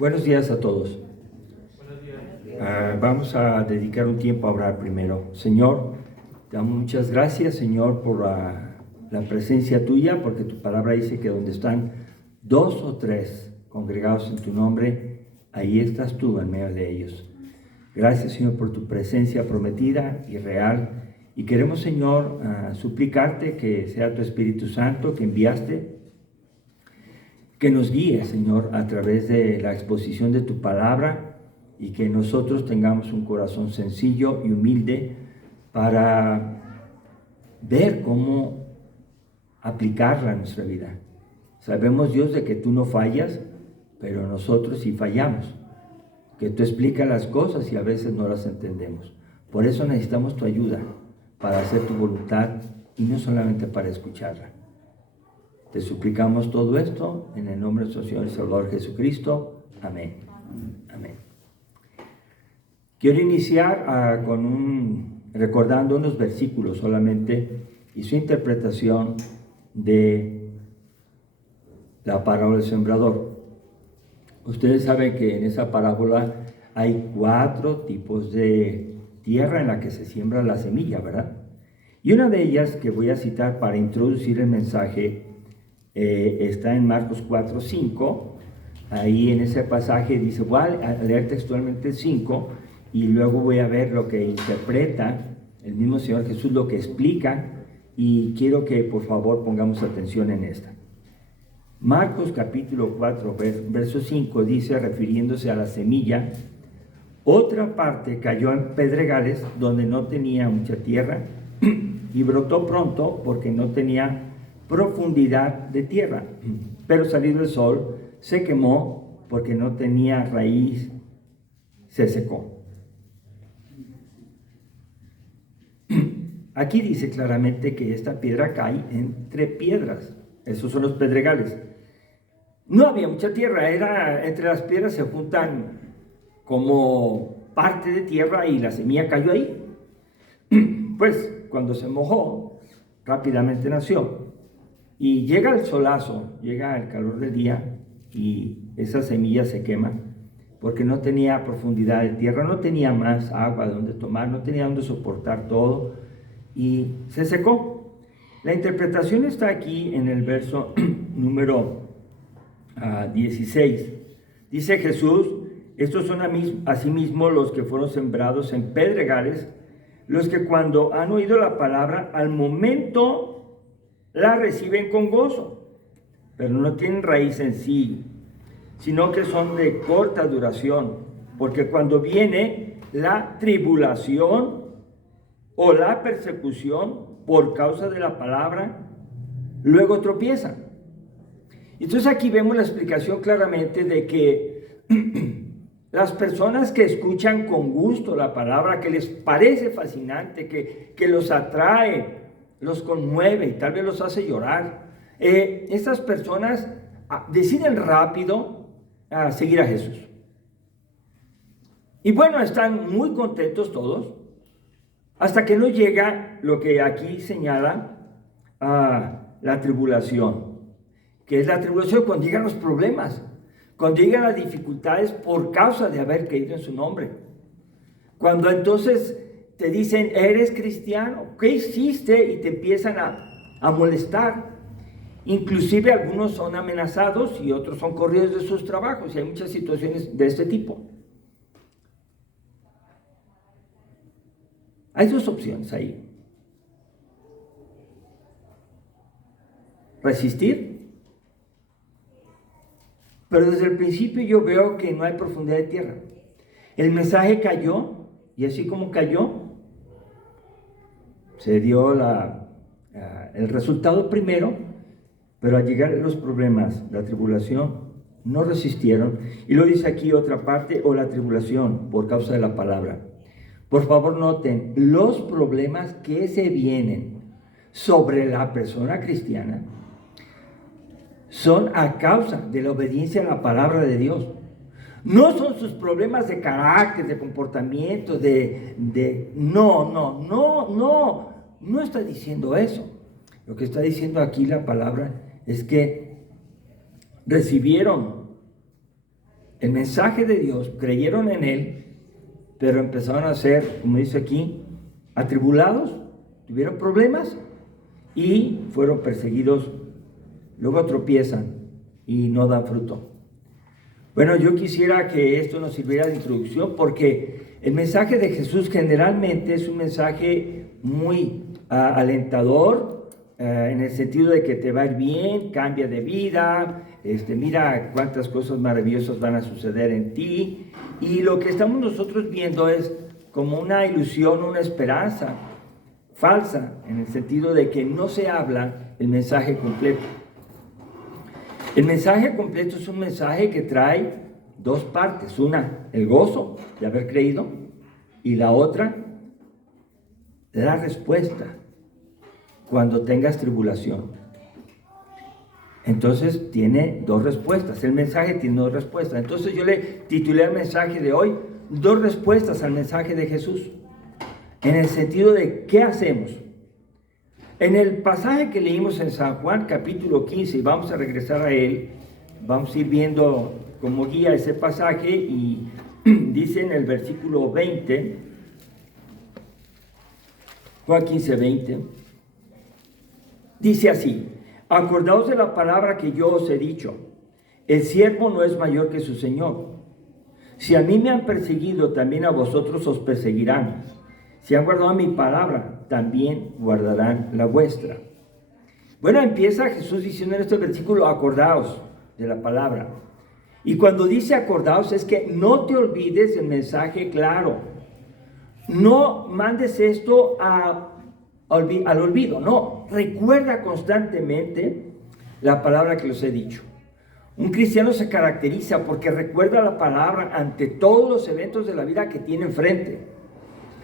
Buenos días a todos. Vamos a dedicar un tiempo a orar primero. Señor, te damos muchas gracias, Señor, por la presencia tuya, porque tu palabra dice que donde están 2 o 3 congregados en tu nombre, ahí estás tú en medio de ellos. Gracias, Señor, por tu presencia prometida y real. Y queremos, Señor, suplicarte que sea tu Espíritu Santo que enviaste, que nos guíe, Señor, a través de la exposición de tu palabra y que nosotros tengamos un corazón sencillo y humilde para ver cómo aplicarla a nuestra vida. Sabemos, Dios, de que tú no fallas, pero nosotros sí fallamos, que tú explicas las cosas y a veces no las entendemos. Por eso necesitamos tu ayuda para hacer tu voluntad y no solamente para escucharla. Te suplicamos todo esto en el nombre de nuestro Señor y Salvador Jesucristo. Amén. Amén. Quiero iniciar recordando unos versículos solamente y su interpretación de la parábola del sembrador. Ustedes saben que en esa parábola hay 4 tipos de tierra en la que se siembra la semilla, ¿verdad? Y una de ellas que voy a citar para introducir el mensaje está en Marcos 4:5. Ahí en ese pasaje dice, voy a leer textualmente el 5 y luego voy a ver lo que interpreta el mismo Señor Jesús, lo que explica, y quiero que por favor pongamos atención en esta. Marcos capítulo 4, verso 5 dice, refiriéndose a la semilla, otra parte cayó en pedregales donde no tenía mucha tierra y brotó pronto porque no tenía profundidad de tierra, pero salido el sol se quemó porque no tenía raíz, se secó. Aquí dice claramente que esta piedra cae entre piedras, esos son los pedregales. No había mucha tierra, entre las piedras se juntan como parte de tierra y la semilla cayó ahí. Pues cuando se mojó, rápidamente nació. Y llega el solazo, llega el calor del día y esa semilla se quema porque no tenía profundidad de tierra, no tenía más agua de donde tomar, no tenía donde soportar todo y se secó. La interpretación está aquí en el verso número 16. Dice Jesús, estos son asimismo los que fueron sembrados en pedregales, los que cuando han oído la palabra, al momento la reciben con gozo, pero no tienen raíz en sí, sino que son de corta duración, porque cuando viene la tribulación o la persecución por causa de la palabra, luego tropiezan. Entonces aquí vemos la explicación claramente de que las personas que escuchan con gusto la palabra, que les parece fascinante, que los atrae, los conmueve y tal vez los hace llorar, estas personas deciden rápido seguir a Jesús. Y bueno, están muy contentos todos, hasta que no llega lo que aquí señala la tribulación, que es la tribulación cuando llegan los problemas, cuando llegan las dificultades por causa de haber creído en su nombre. Cuando entonces te dicen, ¿eres cristiano? ¿Qué hiciste? Y te empiezan a molestar. Inclusive algunos son amenazados y otros son corridos de sus trabajos. Y hay muchas situaciones de este tipo. Hay 2 opciones ahí. Resistir. Pero desde el principio yo veo que no hay profundidad de tierra. El mensaje cayó y así como cayó, se dio el resultado primero, pero al llegar los problemas, la tribulación, no resistieron. Y lo dice aquí otra parte, o la tribulación por causa de la palabra. Por favor noten, los problemas que se vienen sobre la persona cristiana son a causa de la obediencia a la palabra de Dios. No son sus problemas de carácter, de comportamiento, no está diciendo eso. Lo que está diciendo aquí la palabra es que recibieron el mensaje de Dios, creyeron en Él, pero empezaron a ser, como dice aquí, atribulados, tuvieron problemas y fueron perseguidos, luego tropiezan y no dan fruto. Bueno, yo quisiera que esto nos sirviera de introducción, porque el mensaje de Jesús generalmente es un mensaje muy alentador, en el sentido de que te va a ir bien, cambia de vida, mira cuántas cosas maravillosas van a suceder en ti. Y lo que estamos nosotros viendo es como una ilusión, una esperanza falsa, en el sentido de que no se habla el mensaje completo. El mensaje completo es un mensaje que trae dos partes. Una, el gozo de haber creído, y la otra, la respuesta cuando tengas tribulación. Entonces tiene dos respuestas. El mensaje tiene dos respuestas. Entonces yo le titulé el mensaje de hoy, dos respuestas al mensaje de Jesús, en el sentido de ¿qué hacemos? En el pasaje que leímos en San Juan capítulo 15, y vamos a regresar a él, vamos a ir viendo como guía ese pasaje, y dice en el versículo 20, Juan 15, 20, dice así: acordaos de la palabra que yo os he dicho, el siervo no es mayor que su señor. Si a mí me han perseguido, también a vosotros os perseguirán. Si han guardado mi palabra, también guardarán la vuestra. Bueno, empieza Jesús diciendo en este versículo, acordaos de la palabra. Y cuando dice acordaos, es que no te olvides del mensaje claro. No mandes esto al olvido, no. Recuerda constantemente la palabra que les he dicho. Un cristiano se caracteriza porque recuerda la palabra ante todos los eventos de la vida que tiene enfrente.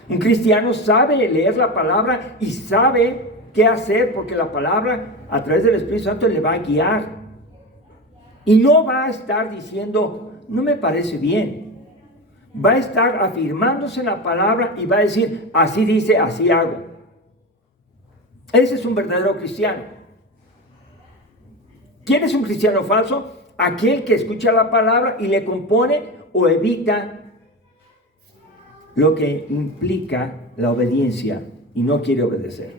Un cristiano sabe leer la palabra y sabe qué hacer, porque la palabra a través del Espíritu Santo le va a guiar. Y no va a estar diciendo, no me parece bien. Va a estar afirmándose en la palabra y va a decir, así dice, así hago. Ese es un verdadero cristiano. ¿Quién es un cristiano falso? Aquel que escucha la palabra y le compone o evita lo que implica la obediencia y no quiere obedecer,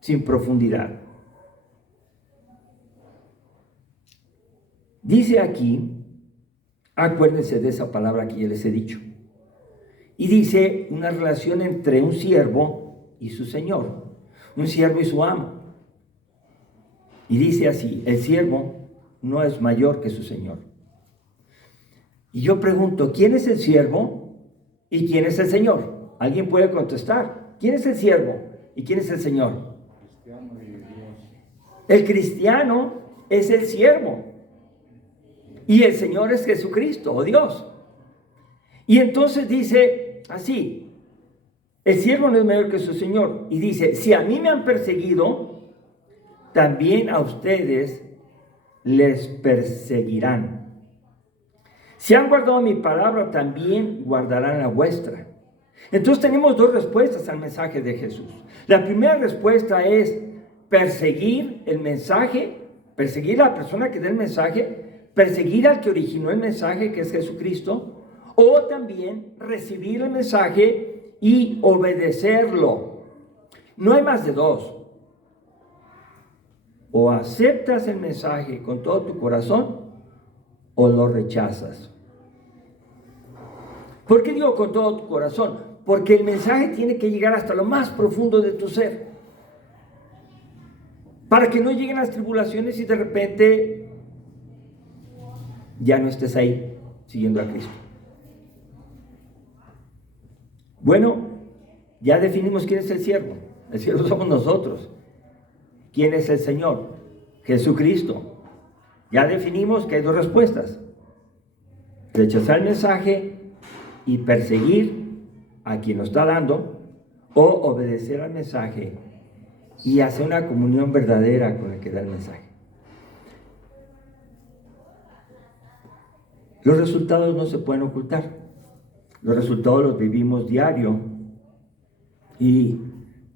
sin profundidad. Dice aquí, acuérdense de esa palabra que ya les he dicho, y dice una relación entre un siervo y su señor, un siervo y su amo. Y dice así, el siervo no es mayor que su señor. Y yo pregunto, ¿quién es el siervo y quién es el señor? ¿Alguien puede contestar? ¿Quién es el siervo y quién es el señor? El cristiano es el siervo y el Señor es Jesucristo o Dios. Y entonces dice así, el siervo no es mayor que su señor. Y dice, si a mí me han perseguido, también a ustedes les perseguirán. Si han guardado mi palabra, también guardarán la vuestra. Entonces tenemos dos respuestas al mensaje de Jesús. La primera respuesta es perseguir el mensaje, perseguir a la persona que da el mensaje, perseguir al que originó el mensaje, que es Jesucristo, o también recibir el mensaje y obedecerlo. No hay más de dos. O aceptas el mensaje con todo tu corazón o lo rechazas. ¿Por qué digo con todo tu corazón? Porque el mensaje tiene que llegar hasta lo más profundo de tu ser, para que no lleguen las tribulaciones y de repente ya no estés ahí siguiendo a Cristo. Bueno, ya definimos quién es el siervo. El siervo somos nosotros. ¿Quién es el Señor? Jesucristo. Ya definimos que hay dos respuestas: rechazar el mensaje y perseguir a quien lo está dando, o obedecer al mensaje y hacer una comunión verdadera con el que da el mensaje. Los resultados no se pueden ocultar. Los resultados los vivimos diario y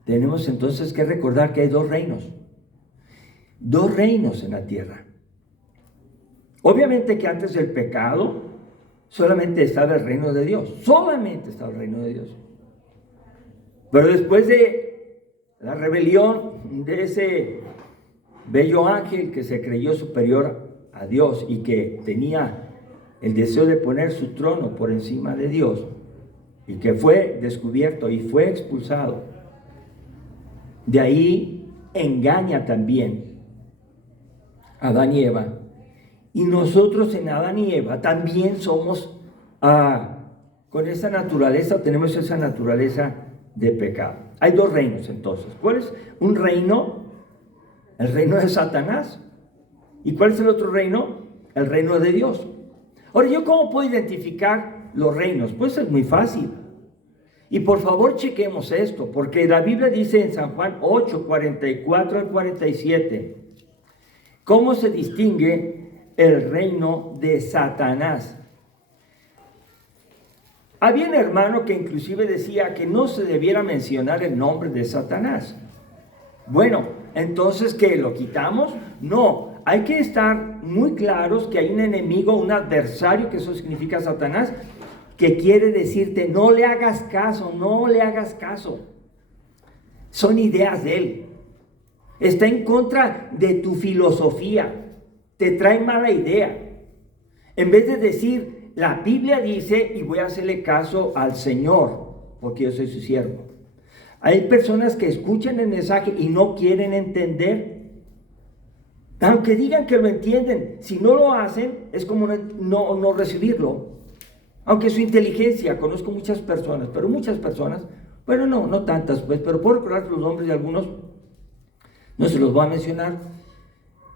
tenemos entonces que recordar que hay dos reinos en la tierra. Obviamente que antes del pecado solamente estaba el reino de Dios, solamente estaba el reino de Dios. Pero después de la rebelión de ese bello ángel que se creyó superior a Dios y que tenía el deseo de poner su trono por encima de Dios, y que fue descubierto y fue expulsado, de ahí engaña también a Adán y Eva. Y nosotros en Adán y Eva también somos con esa naturaleza, tenemos esa naturaleza de pecado. Hay dos reinos entonces. ¿Cuál es un reino? El reino de Satanás. ¿Y cuál es el otro reino? El reino de Dios. Ahora, ¿yo cómo puedo identificar los reinos? Pues es muy fácil. Y por favor chequemos esto, porque la Biblia dice en San Juan 8, 44 al 47, ¿cómo se distingue el reino de Satanás? Había un hermano que inclusive decía que no se debiera mencionar el nombre de Satanás. Bueno, entonces, ¿qué? ¿Lo quitamos? No, hay que estar muy claros que hay un enemigo, un adversario, que eso significa Satanás, que quiere decirte, no le hagas caso, no le hagas caso. Son ideas de él. Está en contra de tu filosofía. Te trae mala idea. En vez de decir, la Biblia dice, y voy a hacerle caso al Señor, porque yo soy su siervo. Hay personas que escuchan el mensaje y no quieren entender. Aunque digan que lo entienden, si no lo hacen, es como no recibirlo. Aunque su inteligencia, conozco muchas personas, pero muchas personas, bueno, no tantas, pues, pero puedo recordar los nombres de algunos, no se los voy a mencionar,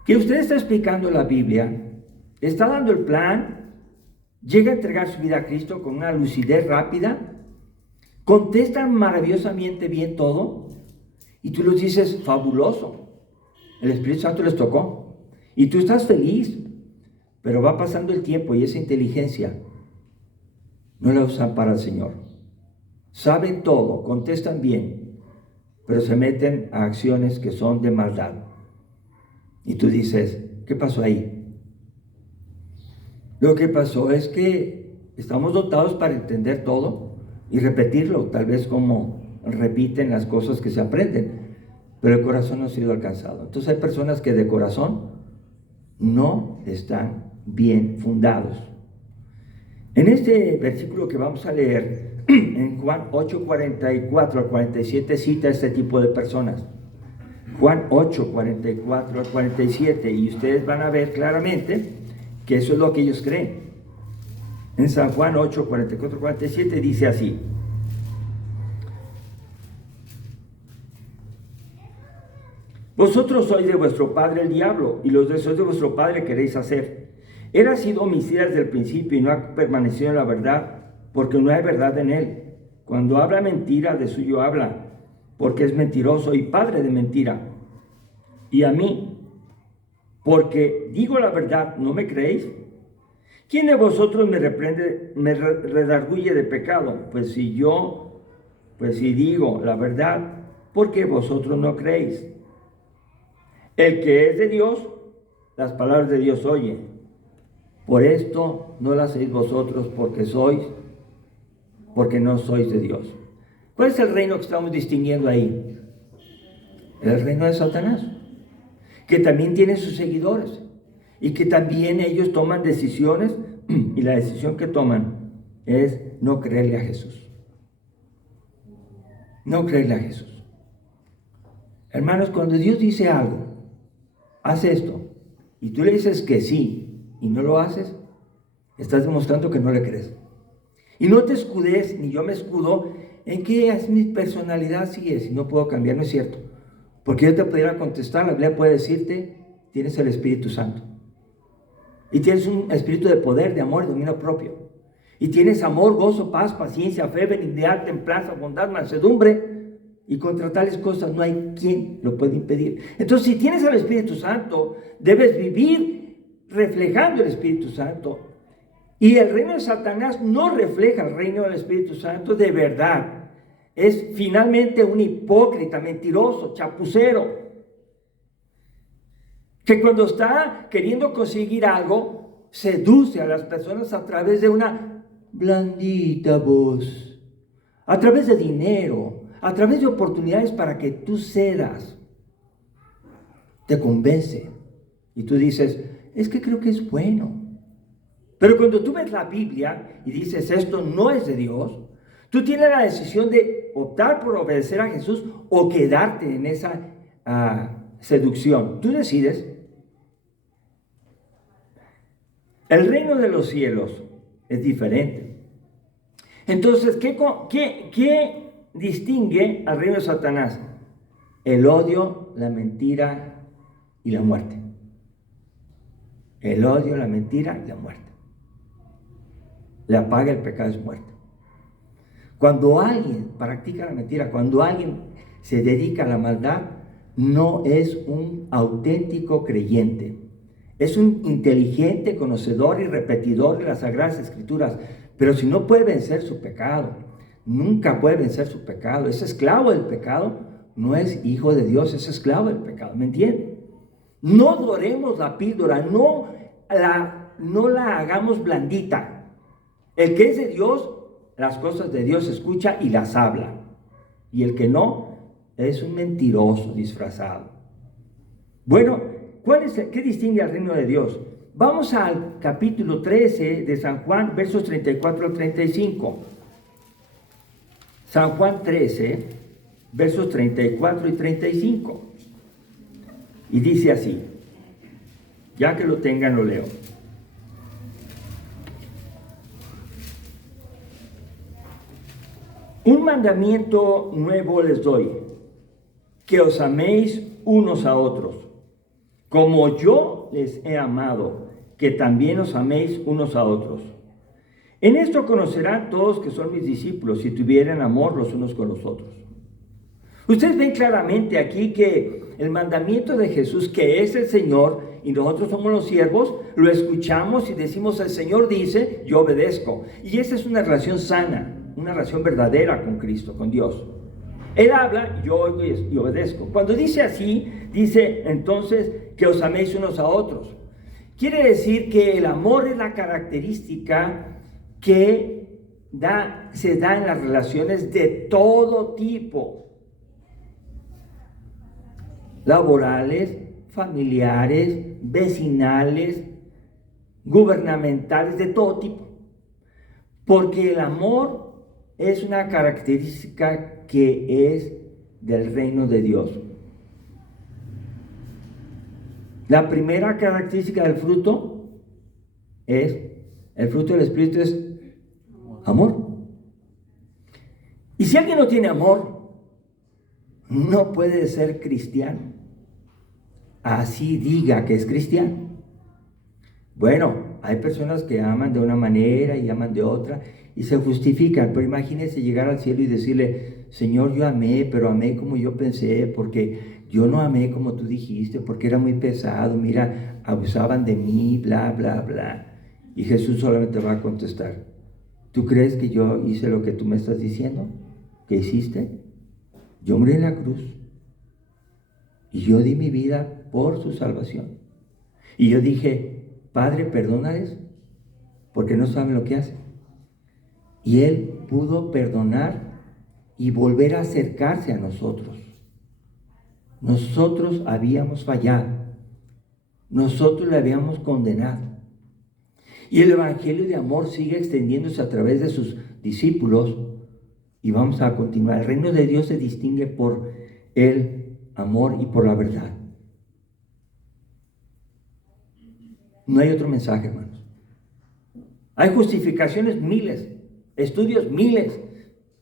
que usted está explicando la Biblia, está dando el plan, llega a entregar su vida a Cristo con una lucidez rápida, contestan maravillosamente bien todo, y tú les dices, fabuloso, el Espíritu Santo les tocó, y tú estás feliz, pero va pasando el tiempo y esa inteligencia no la usan para el Señor. Saben todo, contestan bien, pero se meten a acciones que son de maldad. Y tú dices, ¿qué pasó ahí? Lo que pasó es que estamos dotados para entender todo y repetirlo, tal vez como repiten las cosas que se aprenden, pero el corazón no ha sido alcanzado. Entonces hay personas que de corazón no están bien fundados. En este versículo que vamos a leer, en Juan 8, 44 al 47, cita a este tipo de personas. Juan 8, 44 al 47, y ustedes van a ver claramente que eso es lo que ellos creen. En San Juan 8, 44 al 47 dice así: vosotros sois de vuestro padre el diablo, y los deseos de vuestro padre queréis hacer. Él ha sido homicida desde el principio y no ha permanecido en la verdad, porque no hay verdad en él. Cuando habla mentira, de suyo habla, porque es mentiroso y padre de mentira. Y a mí, porque digo la verdad, ¿no me creéis? ¿Quién de vosotros me reprende, me redarguye de pecado? Pues si digo la verdad, ¿por qué vosotros no creéis? El que es de Dios, las palabras de Dios oye. Por esto no las hacéis vosotros, porque no sois de Dios. ¿Cuál es el reino que estamos distinguiendo ahí? El reino de Satanás, que también tiene sus seguidores y que también ellos toman decisiones, y la decisión que toman es no creerle a Jesús. No creerle a Jesús. Hermanos, cuando Dios dice algo, haz esto, y tú le dices que sí, y no lo haces, estás demostrando que no le crees. Y no te escudes, ni yo me escudo, en que es mi personalidad, así es, y no puedo cambiar, no es cierto. Porque yo te pudiera contestar, la Biblia puede decirte, tienes el Espíritu Santo. Y tienes un espíritu de poder, de amor y dominio propio. Y tienes amor, gozo, paz, paciencia, fe, benignidad, templanza, bondad, mansedumbre. Y contra tales cosas no hay quien lo pueda impedir. Entonces, si tienes al Espíritu Santo, debes vivir reflejando el Espíritu Santo. Y el reino de Satanás no refleja el reino del Espíritu Santo de verdad. Es finalmente un hipócrita, mentiroso, chapucero, que cuando está queriendo conseguir algo, seduce a las personas a través de una blandita voz, a través de dinero, a través de oportunidades para que tú cedas. Te convence y tú dices, es que creo que es bueno. Pero cuando tú ves la Biblia y dices, esto no es de Dios, tú tienes la decisión de optar por obedecer a Jesús o quedarte en esa seducción. Tú decides. El reino de los cielos es diferente. Entonces, ¿qué distingue al reino de Satanás? El odio, la mentira y la muerte. El odio, la mentira y la muerte. La paga el pecado es muerte. Cuando alguien practica la mentira, cuando alguien se dedica a la maldad, no es un auténtico creyente. Es un inteligente, conocedor y repetidor de las Sagradas Escrituras, pero si no puede vencer su pecado, nunca puede vencer su pecado, es esclavo del pecado, no es hijo de Dios, es esclavo del pecado, ¿me entienden? No doremos la píldora, no la hagamos blandita. El que es de Dios, las cosas de Dios escucha y las habla, y el que no, es un mentiroso disfrazado. Bueno, ¿qué distingue al reino de Dios? Vamos al capítulo 13 de San Juan, versos 34 al 35. San Juan 13, versos 34 y 35. Y dice así, ya que lo tengan, lo leo. Un mandamiento nuevo les doy, que os améis unos a otros. Como yo les he amado, que también os améis unos a otros. En esto conocerán todos que son mis discípulos, si tuvieran amor los unos con los otros. Ustedes ven claramente aquí que el mandamiento de Jesús, que es el Señor, y nosotros somos los siervos, lo escuchamos y decimos, el Señor dice, yo obedezco. Y esa es una relación sana, una relación verdadera con Cristo, con Dios. Él habla, yo oigo y obedezco. Cuando dice así, dice entonces que os améis unos a otros. Quiere decir que el amor es la característica que se da en las relaciones de todo tipo. Laborales, familiares, vecinales, gubernamentales, de todo tipo. Porque el amor es una característica que es del reino de Dios. La primera característica del fruto el fruto del Espíritu es amor. Y si alguien no tiene amor, no puede ser cristiano. Así diga que es cristiano. Bueno, hay personas que aman de una manera y aman de otra y se justifican, pero imagínense llegar al cielo y decirle, Señor, yo amé, pero amé como yo pensé, porque yo no amé como tú dijiste, porque era muy pesado, mira, abusaban de mí, bla, bla, bla. Y Jesús solamente va a contestar, ¿tú crees que yo hice lo que tú me estás diciendo? ¿Qué hiciste? Yo morí en la cruz y yo di mi vida por su salvación. Y yo dije, Padre, perdónales porque no saben lo que hacen. Y Él pudo perdonar y volver a acercarse a nosotros. Nosotros habíamos fallado. Nosotros le habíamos condenado. Y el evangelio de amor sigue extendiéndose a través de sus discípulos. Y vamos a continuar. El reino de Dios se distingue por el amor y por la verdad. No hay otro mensaje, hermanos. Hay justificaciones miles, estudios miles.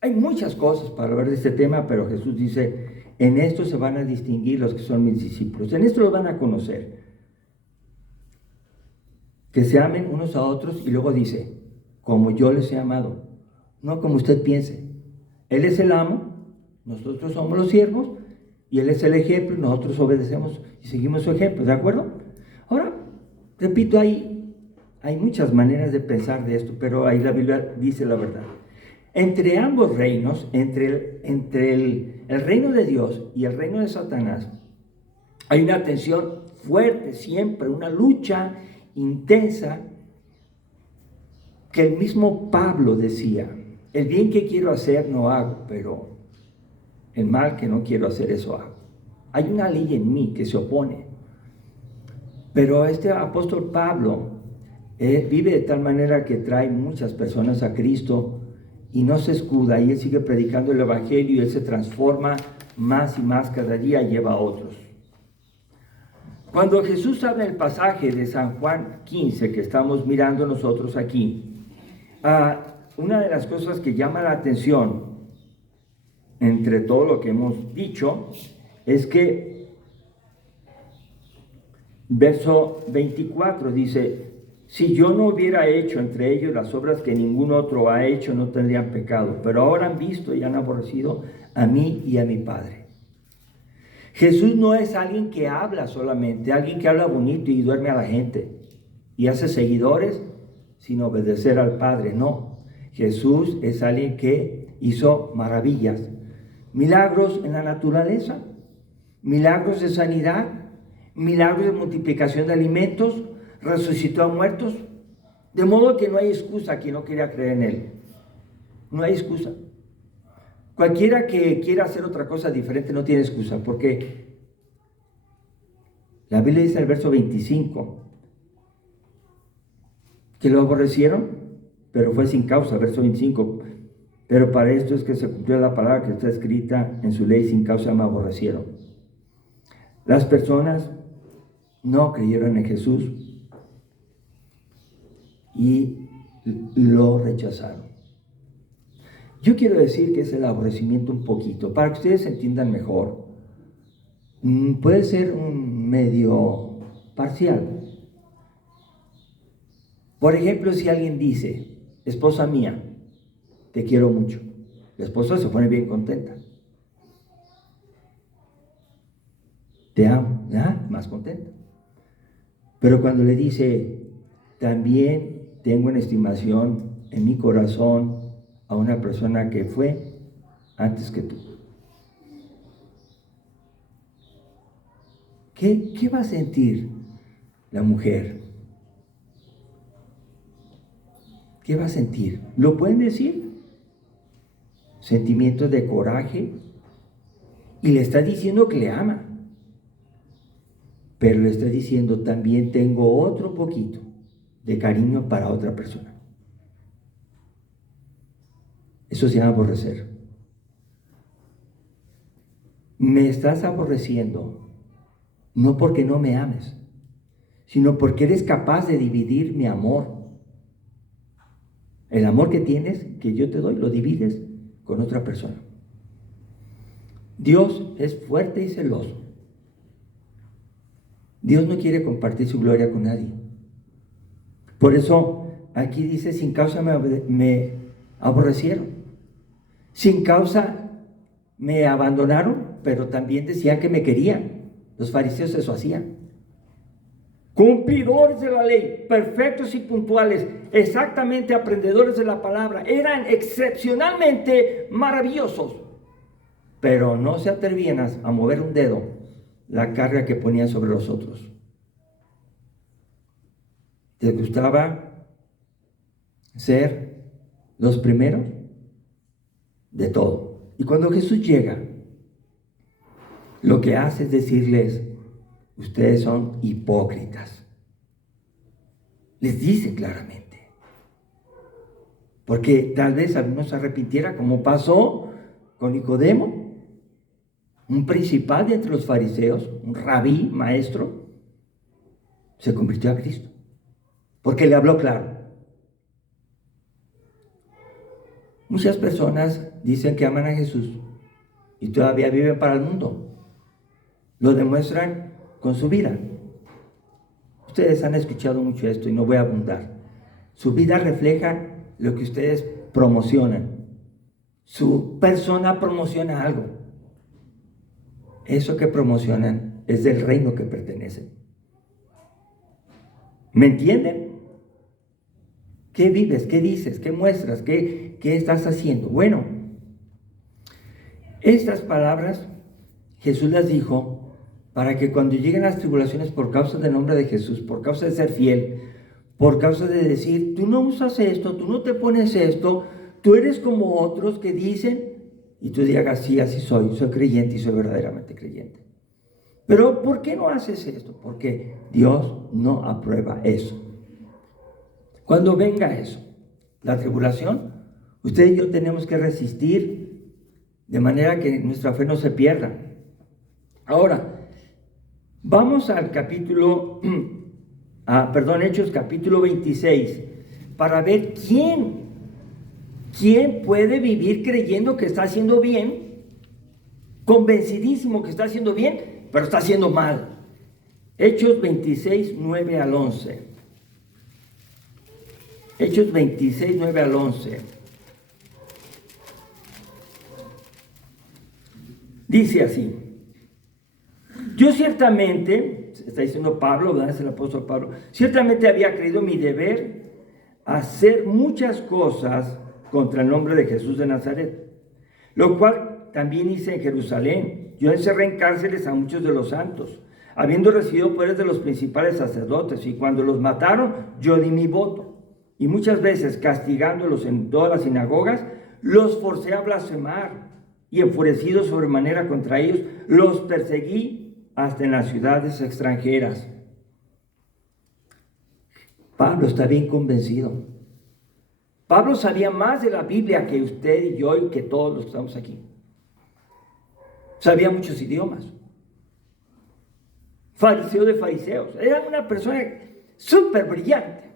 Hay muchas cosas para hablar de este tema, pero Jesús dice, en esto se van a distinguir los que son mis discípulos. En esto los van a conocer. Que se amen unos a otros y luego dice, como yo les he amado. No como usted piense. Él es el amo, nosotros somos los siervos y Él es el ejemplo y nosotros obedecemos y seguimos su ejemplo, ¿de acuerdo? Ahora, repito, hay muchas maneras de pensar de esto, pero ahí la Biblia dice la verdad. Entre ambos reinos, entre el reino de Dios y el reino de Satanás, hay una tensión fuerte siempre, una lucha intensa que el mismo Pablo decía: el bien que quiero hacer no hago, pero el mal que no quiero hacer, eso hago. Hay una ley en mí que se opone. Pero este apóstol Pablo vive de tal manera que trae muchas personas a Cristo y no se escuda, y él sigue predicando el evangelio, y él se transforma más y más cada día, y lleva a otros. Cuando Jesús habla en el pasaje de San Juan 15 que estamos mirando nosotros aquí, una de las cosas que llama la atención entre todo lo que hemos dicho es que verso 24 dice: si yo no hubiera hecho entre ellos las obras que ningún otro ha hecho, no tendrían pecado, pero ahora han visto y han aborrecido a mí y a mi Padre. Jesús no es alguien que habla solamente, alguien que habla bonito y duerme a la gente y hace seguidores sin obedecer al Padre. No, Jesús es alguien que hizo maravillas, milagros en la naturaleza, milagros de sanidad, milagros de multiplicación de alimentos, resucitó a muertos, de modo que no hay excusa a quien no quería creer en él. No hay excusa. Cualquiera que quiera hacer otra cosa diferente no tiene excusa, porque la Biblia dice en el verso 25 que lo aborrecieron, pero fue sin causa. Verso 25: pero para esto es que se cumplió la palabra que está escrita en su ley: sin causa me aborrecieron. Las personas no creyeron en Jesús y lo rechazaron. Yo quiero decir que es el aborrecimiento un poquito, para que ustedes entiendan mejor. Puede ser un medio parcial. Por ejemplo, si alguien dice: esposa mía, te quiero mucho, la esposa se pone bien contenta. Te amo, más contenta. Pero cuando le dice: también tengo en estimación en mi corazón a una persona que fue antes que tú, ¿qué va a sentir la mujer? ¿Qué va a sentir? ¿Lo pueden decir? Sentimientos de coraje, y le está diciendo que le ama, pero le está diciendo: también tengo otro poquito de cariño para otra persona. Eso se llama aborrecer. Me estás aborreciendo no porque no me ames, sino porque eres capaz de dividir mi amor. El amor que tienes, que yo te doy, lo divides con otra persona. Dios es fuerte y celoso. Dios no quiere compartir su gloria con nadie. Por eso aquí dice: sin causa me aborrecieron. Sin causa me abandonaron, pero también decían que me querían. Los fariseos eso hacían. Cumplidores de la ley, perfectos y puntuales, exactamente aprendedores de la palabra, eran excepcionalmente maravillosos, pero no se atrevían a mover un dedo la carga que ponían sobre los otros. ¿Les gustaba ser los primeros de todo? Y cuando Jesús llega, lo que hace es decirles: ustedes son hipócritas. Les dice claramente. Porque tal vez algunos se arrepintieran, como pasó con Nicodemo, un principal de entre los fariseos, un rabí, maestro, se convirtió a Cristo, porque le habló claro. Muchas personas dicen que aman a Jesús y todavía viven para el mundo. Lo demuestran con su vida. Ustedes han escuchado mucho esto y no voy a abundar. Su vida refleja lo que ustedes promocionan. Su persona promociona algo. Eso que promocionan es del reino que pertenecen. ¿Me entienden? ¿Qué vives? ¿Qué dices? ¿Qué muestras? ¿Qué estás haciendo? Bueno, estas palabras Jesús las dijo para que cuando lleguen las tribulaciones por causa del nombre de Jesús, por causa de ser fiel, por causa de decir, tú no usas esto, tú no te pones esto, tú eres como otros que dicen, y tú digas, sí, así soy creyente y soy verdaderamente creyente. Pero ¿por qué no haces esto? Porque Dios no aprueba eso. Cuando venga eso, la tribulación, usted y yo tenemos que resistir de manera que nuestra fe no se pierda. Ahora, vamos al Hechos capítulo 26, para ver quién puede vivir creyendo que está haciendo bien, convencidísimo que está haciendo bien, pero está haciendo mal. Hechos 26, 9 al 11. Hechos 26, 9 al 11. Dice así: yo ciertamente, está diciendo Pablo, ¿verdad? Es el apóstol Pablo, ciertamente había creído mi deber hacer muchas cosas contra el nombre de Jesús de Nazaret, lo cual también hice en Jerusalén. Yo encerré en cárceles a muchos de los santos, habiendo recibido poderes de los principales sacerdotes, y cuando los mataron, yo di mi voto. Y muchas veces, castigándolos en todas las sinagogas, los forcé a blasfemar, y enfurecido sobremanera contra ellos, los perseguí hasta en las ciudades extranjeras. Pablo está bien convencido. Pablo sabía más de la Biblia que usted y yo y que todos los que estamos aquí. Sabía muchos idiomas. Fariseo de fariseos. Era una persona súper brillante.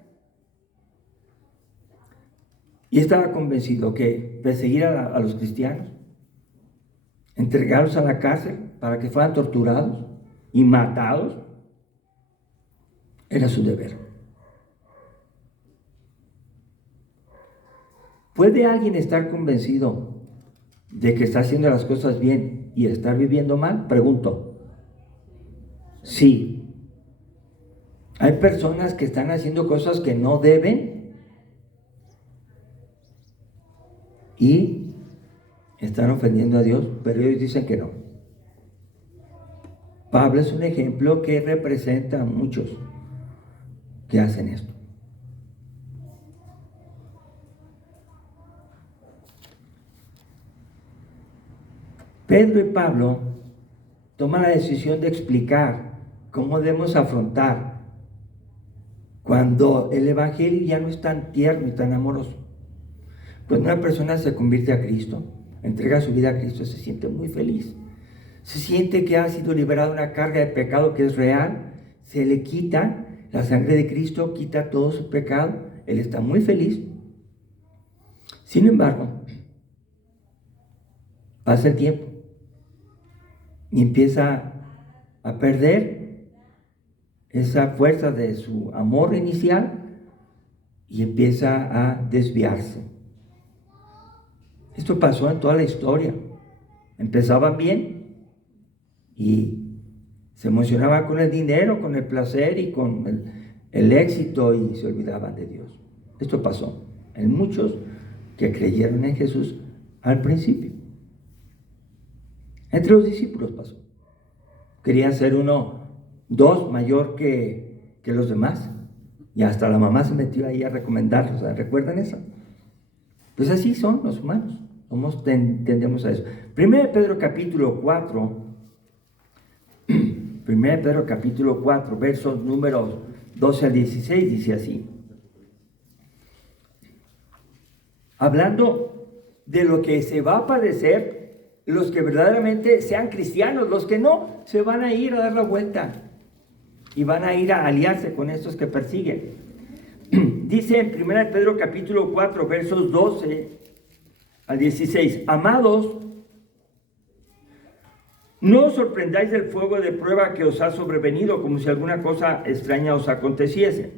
Y estaba convencido que perseguir a los cristianos, entregarlos a la cárcel para que fueran torturados y matados, era su deber. ¿Puede alguien estar convencido de que está haciendo las cosas bien y estar viviendo mal? Pregunto. Sí. Hay personas que están haciendo cosas que no deben y están ofendiendo a Dios, pero ellos dicen que no. Pablo es un ejemplo que representa a muchos que hacen esto. Pedro y Pablo toman la decisión de explicar cómo debemos afrontar cuando el evangelio ya no es tan tierno y tan amoroso. Cuando una persona se convierte a Cristo, entrega su vida a Cristo, se siente muy feliz. Se siente que ha sido liberado de una carga de pecado que es real, se le quita, la sangre de Cristo quita todo su pecado, él está muy feliz. Sin embargo, pasa el tiempo y empieza a perder esa fuerza de su amor inicial y empieza a desviarse. Esto pasó en toda la historia. Empezaban bien y se emocionaban con el dinero, con el placer y con el éxito y se olvidaban de Dios. Esto pasó en muchos que creyeron en Jesús al principio. Entre los discípulos pasó. Querían ser dos mayor que los demás. Y hasta la mamá se metió ahí a recomendarlos. ¿Recuerdan eso? Pues así son los humanos. Tendemos a eso. 1 Pedro capítulo 4. 1 Pedro capítulo 4, versos números 12 al 16, dice así. Hablando de lo que se va a padecer los que verdaderamente sean cristianos, los que no, se van a ir a dar la vuelta y van a ir a aliarse con estos que persiguen. Dice en 1 Pedro capítulo 4, versos 12 al 16, amados, no os sorprendáis del fuego de prueba que os ha sobrevenido, como si alguna cosa extraña os aconteciese,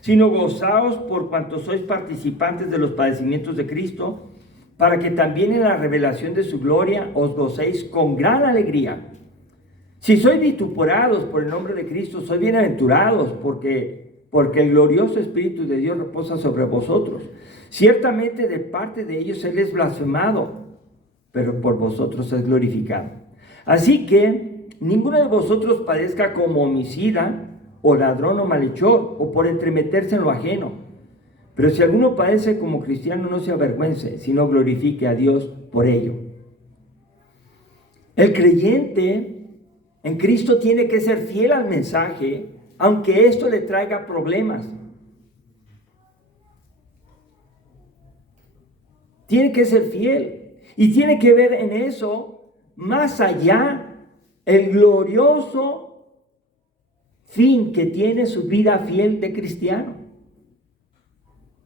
sino gozaos por cuanto sois participantes de los padecimientos de Cristo, para que también en la revelación de su gloria os gocéis con gran alegría. Si sois vituperados por el nombre de Cristo, sois bienaventurados, porque el glorioso Espíritu de Dios reposa sobre vosotros. Ciertamente de parte de ellos Él es blasfemado, pero por vosotros es glorificado. Así que ninguno de vosotros padezca como homicida, o ladrón o malhechor, o por entremeterse en lo ajeno. Pero si alguno padece como cristiano, no se avergüence, sino glorifique a Dios por ello. El creyente en Cristo tiene que ser fiel al mensaje, aunque esto le traiga problemas. Tiene que ser fiel y tiene que ver en eso más allá el glorioso fin que tiene su vida fiel de cristiano.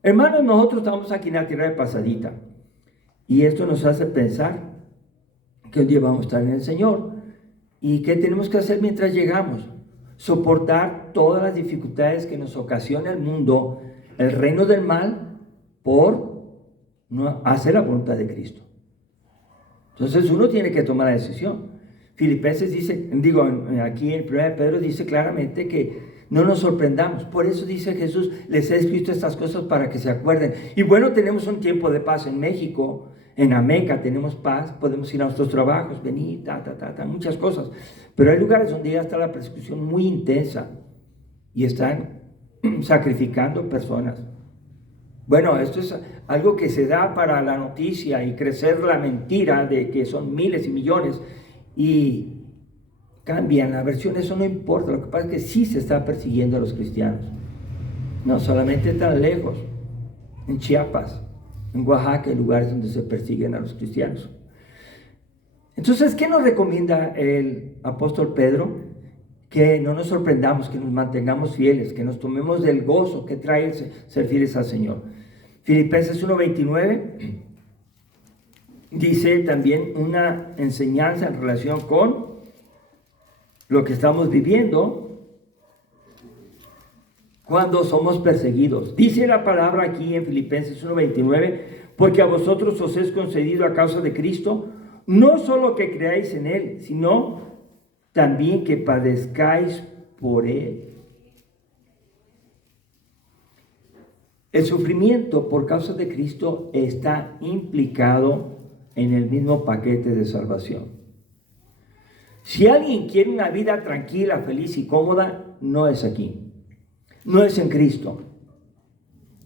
Hermanos, nosotros estamos aquí en la tierra de pasadita y esto nos hace pensar que un día vamos a estar en el Señor. ¿Y qué tenemos que hacer mientras llegamos? Soportar todas las dificultades que nos ocasiona el mundo, el reino del mal, por no hacer la voluntad de Cristo. Entonces uno tiene que tomar la decisión. Filipenses dice, aquí en 1 Pedro dice claramente que no nos sorprendamos. Por eso dice Jesús, les he escrito estas cosas para que se acuerden. Y bueno, tenemos un tiempo de paz en México, en Ameca tenemos paz, podemos ir a nuestros trabajos, venir, muchas cosas. Pero hay lugares donde ya está la persecución muy intensa y están sacrificando personas. Bueno, esto es algo que se da para la noticia y crecer la mentira de que son miles y millones y cambian la versión, eso no importa. Lo que pasa es que sí se está persiguiendo a los cristianos, no solamente tan lejos, en Chiapas, en Oaxaca, hay lugares donde se persiguen a los cristianos. Entonces, ¿qué nos recomienda el apóstol Pedro? Que no nos sorprendamos, que nos mantengamos fieles, que nos tomemos del gozo que trae ser fieles al Señor. Filipenses 1:29 dice también una enseñanza en relación con lo que estamos viviendo cuando somos perseguidos. Dice la palabra aquí en Filipenses 1:29, porque a vosotros os es concedido a causa de Cristo, no solo que creáis en Él, sino también que padezcáis por Él. El sufrimiento por causa de Cristo está implicado en el mismo paquete de salvación. Si alguien quiere una vida tranquila, feliz y cómoda, no es aquí. No es en Cristo.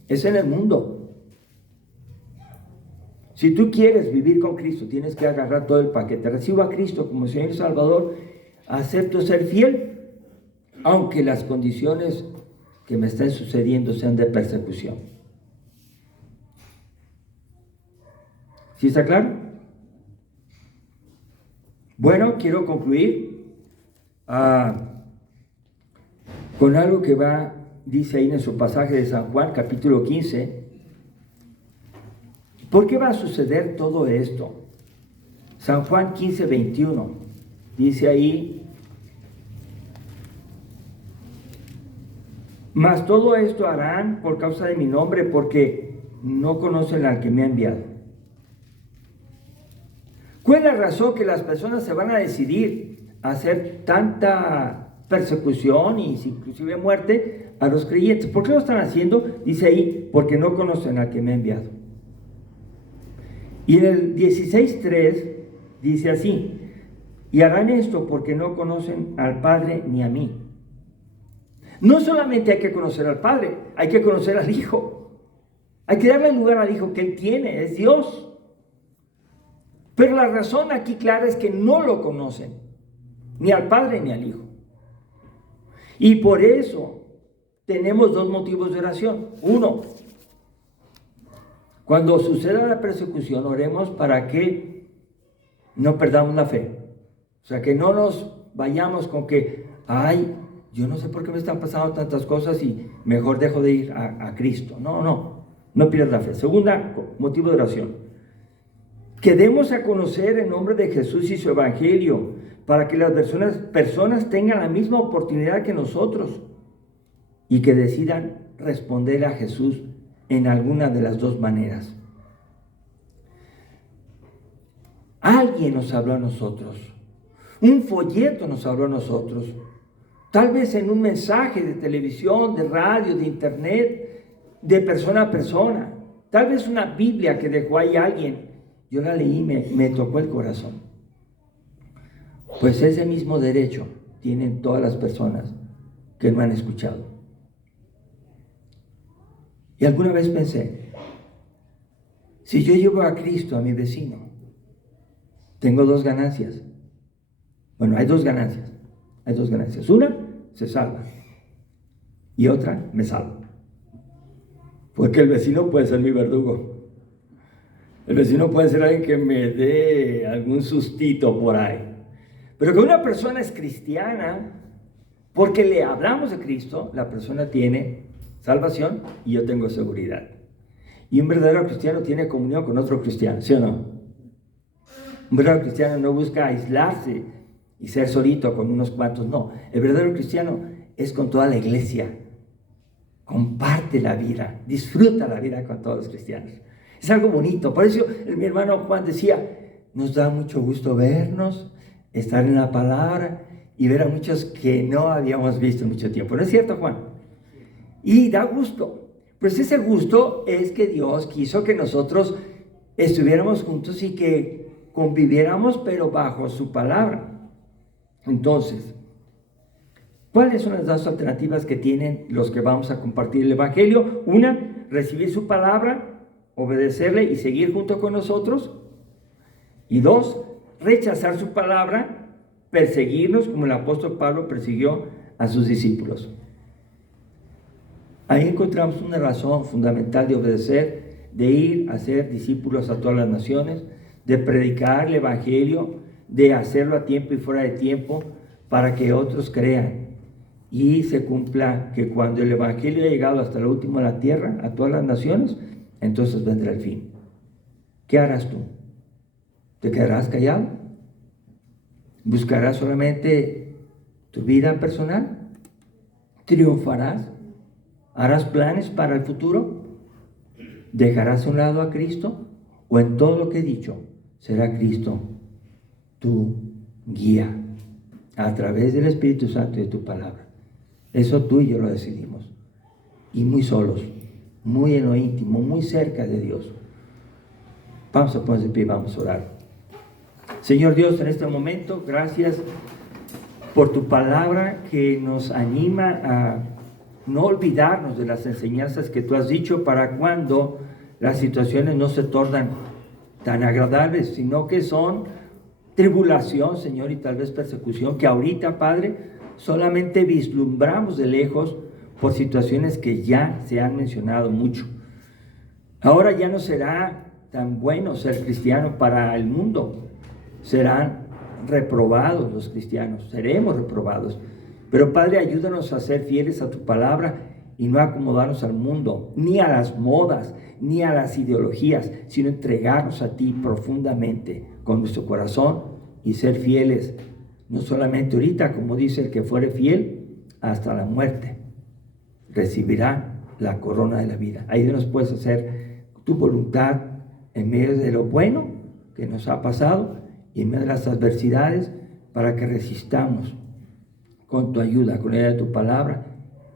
Es en el mundo. Si tú quieres vivir con Cristo, tienes que agarrar todo el paquete. Recibo a Cristo como Señor y Salvador. Acepto ser fiel, aunque las condiciones que me estén sucediendo sean de persecución. ¿Sí está claro? Bueno, quiero concluir con algo que dice ahí en su pasaje de San Juan, capítulo 15. ¿Por qué va a suceder todo esto? San Juan 15:21. Dice ahí: mas todo esto harán por causa de mi nombre, porque no conocen al que me ha enviado. ¿Cuál es la razón que las personas se van a decidir a hacer tanta persecución y inclusive muerte a los creyentes? ¿Por qué lo están haciendo? Dice ahí, porque no conocen al que me ha enviado. Y en el 16:3 dice así: y harán esto porque no conocen al Padre ni a mí. No solamente hay que conocer al Padre, hay que conocer al Hijo. Hay que darle lugar al Hijo que Él tiene, es Dios. Pero la razón aquí clara es que no lo conocen, ni al Padre ni al Hijo. Y por eso tenemos dos motivos de oración. Uno, cuando suceda la persecución, oremos para que no perdamos la fe. O sea, que no nos vayamos con que, yo no sé por qué me están pasando tantas cosas y mejor dejo de ir a Cristo. No pierdas la fe. Segunda motivo de oración: que demos a conocer el nombre de Jesús y su evangelio, para que las personas tengan la misma oportunidad que nosotros y que decidan responder a Jesús en alguna de las dos maneras. Alguien nos habló a nosotros, un folleto nos habló a nosotros, tal vez en un mensaje de televisión, de radio, de internet, de persona a persona, tal vez una Biblia que dejó ahí alguien. Yo la leí y me tocó el corazón. Pues ese mismo derecho tienen todas las personas que no han escuchado. Y alguna vez pensé, si yo llevo a Cristo a mi vecino, tengo dos ganancias. Bueno, hay dos ganancias. Hay dos ganancias. Una, se salva. Y otra, me salva. Porque el vecino puede ser mi verdugo. El vecino puede ser alguien que me dé algún sustito por ahí. Pero que una persona es cristiana, porque le hablamos de Cristo, la persona tiene salvación y yo tengo seguridad. Y un verdadero cristiano tiene comunión con otro cristiano, ¿sí o no? Un verdadero cristiano no busca aislarse y ser solito con unos cuantos, no. El verdadero cristiano es con toda la iglesia. Comparte la vida, disfruta la vida con todos los cristianos. Es algo bonito. Por eso mi hermano Juan decía, nos da mucho gusto vernos, estar en la palabra y ver a muchos que no habíamos visto en mucho tiempo. ¿No es cierto, Juan? Y da gusto. Pues ese gusto es que Dios quiso que nosotros estuviéramos juntos y que conviviéramos, pero bajo su palabra. Entonces, ¿cuáles son las dos alternativas que tienen los que vamos a compartir el Evangelio? Una, recibir su palabra, obedecerle y seguir junto con nosotros. Y dos, rechazar su palabra, perseguirnos como el apóstol Pablo persiguió a sus discípulos. Ahí encontramos una razón fundamental de obedecer, de ir a ser discípulos a todas las naciones, de predicar el Evangelio, de hacerlo a tiempo y fuera de tiempo para que otros crean. Y se cumpla que cuando el Evangelio ha llegado hasta lo último de la tierra, a todas las naciones, entonces vendrá el fin. ¿Qué harás tú? ¿Te quedarás callado? ¿Buscarás solamente tu vida personal? ¿Triunfarás? ¿Harás planes para el futuro? ¿Dejarás a un lado a Cristo? ¿O en todo lo que he dicho será Cristo tu guía a través del Espíritu Santo y de tu palabra? Eso tú y yo lo decidimos. Y muy solos, muy en lo íntimo, muy cerca de Dios. Vamos a ponernos de pie, vamos a orar. Señor Dios, en este momento, gracias por tu palabra que nos anima a no olvidarnos de las enseñanzas que tú has dicho para cuando las situaciones no se tornan tan agradables, sino que son tribulación, Señor, y tal vez persecución, que ahorita, Padre, solamente vislumbramos de lejos por situaciones que ya se han mencionado mucho. Ahora ya no será tan bueno ser cristiano para el mundo. Serán reprobados los cristianos, seremos reprobados. Pero Padre, ayúdanos a ser fieles a tu palabra y no acomodarnos al mundo, ni a las modas, ni a las ideologías, sino entregarnos a ti profundamente con nuestro corazón y ser fieles, no solamente ahorita, como dice el que fuere fiel, hasta la muerte, recibirá la corona de la vida. Ayúdanos pues a hacer tu voluntad en medio de lo bueno que nos ha pasado y en medio de las adversidades, para que resistamos con tu ayuda, con la ayuda de tu palabra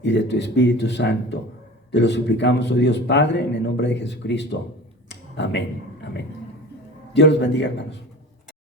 y de tu Espíritu Santo. Te lo suplicamos, oh Dios Padre, en el nombre de Jesucristo. Amén. Amén. Dios los bendiga, hermanos.